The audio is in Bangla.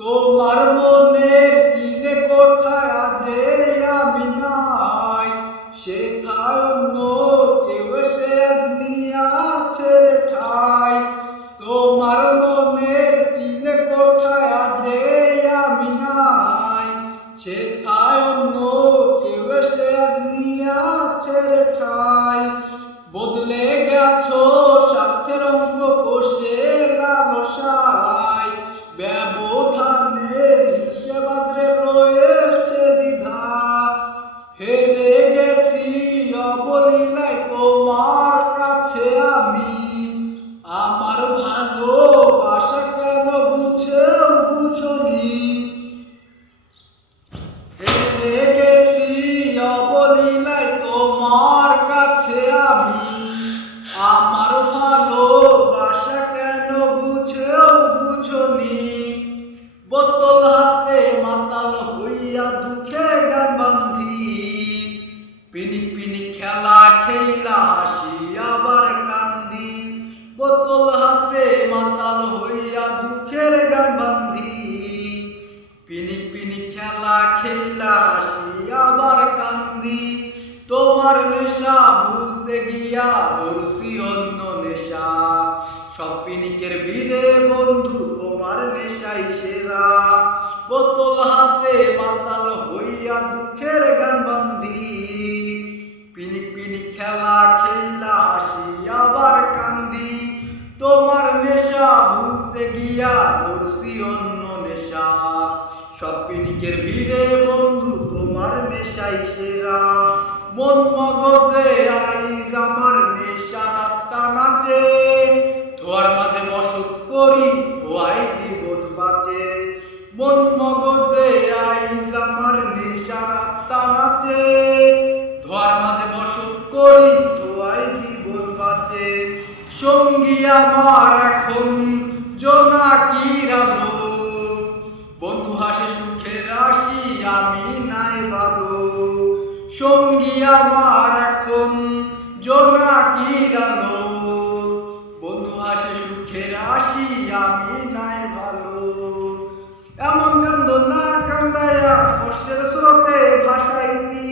তোমার মনের চিলে কোথায় আজে আমি নাই, সেথায় অন্য কেউ এসে আজ নিয়াছে রে ঠাই। তোমার মনের চিলে কোথায় আজে আমি নাই, সেথায় অন্য কেউ এসে আজ নিয়াছে রে ঠাই। বদলে গেছো স্বার্থের অঙ্ক কষে লালসায়, ব্যবধানের হিসেব আদ্রে রয়েছে দ্বিধা। হেরে গেছি অবলীলায় তোমার কাছে আমি, আমার ভালোবাসা কেন বুঝেও বুঝনি। হেরে গেছি অবলীলায় তোমার কাছে আমি, আমার ভালোবাসা কেন বুঝেও বুঝনি। বোতল হাতে মাতাল হইয়া দুঃখে গান বান্ধি, পিনিক পিনিক খেলা খেলা হাসি আবার কান্দি। বোতল হাতে মাতাল হইয়া দুঃখের গান বান্ধি, পিনিক পিনিক খেলা খেলা হাসি আবার কান্দি। তোমার নেশা ভুলতে গিয়া ধরছি অন্য নেশা, সব পিনিকের ভিড়ে বন্ধু তোমার নেশাই সেরা। বোতল হাতে মাতাল হইয়া দুঃখের গান বান্ধি, পিনিক পিনিক খেলা খেলা হাসি আবার কান্দি। তোমার নেশা ভুলতে গিয়া ধরছি অন্য নেশা, সব পিনিকের ভিড়ে বন্ধু তোমার নেশাই সেরা। মন মগজে আইজ আমার নেশার আত্মা নাচে, ধোয়ার মাঝে বসত করি ধোয়াই জীবন বাঁচে। মন মগজে আইজ আমার নেশার আত্মা নাচে, ধোয়ার মাঝে বসত করি ধোয়াই জীবন বাঁচে। সঙ্গী আমার এখন জোনাকির আলো, বন্ধু হাসে সুখের রাশি আমি নাই ভালো। সঙ্গী আমার এখন জোনাকির আলো, বন্ধু হাসে সুখের রাশি আমি নাই ভালো। এমন কান্দ না কান্দায়া কষ্টের স্রোতে ভাসাইতি,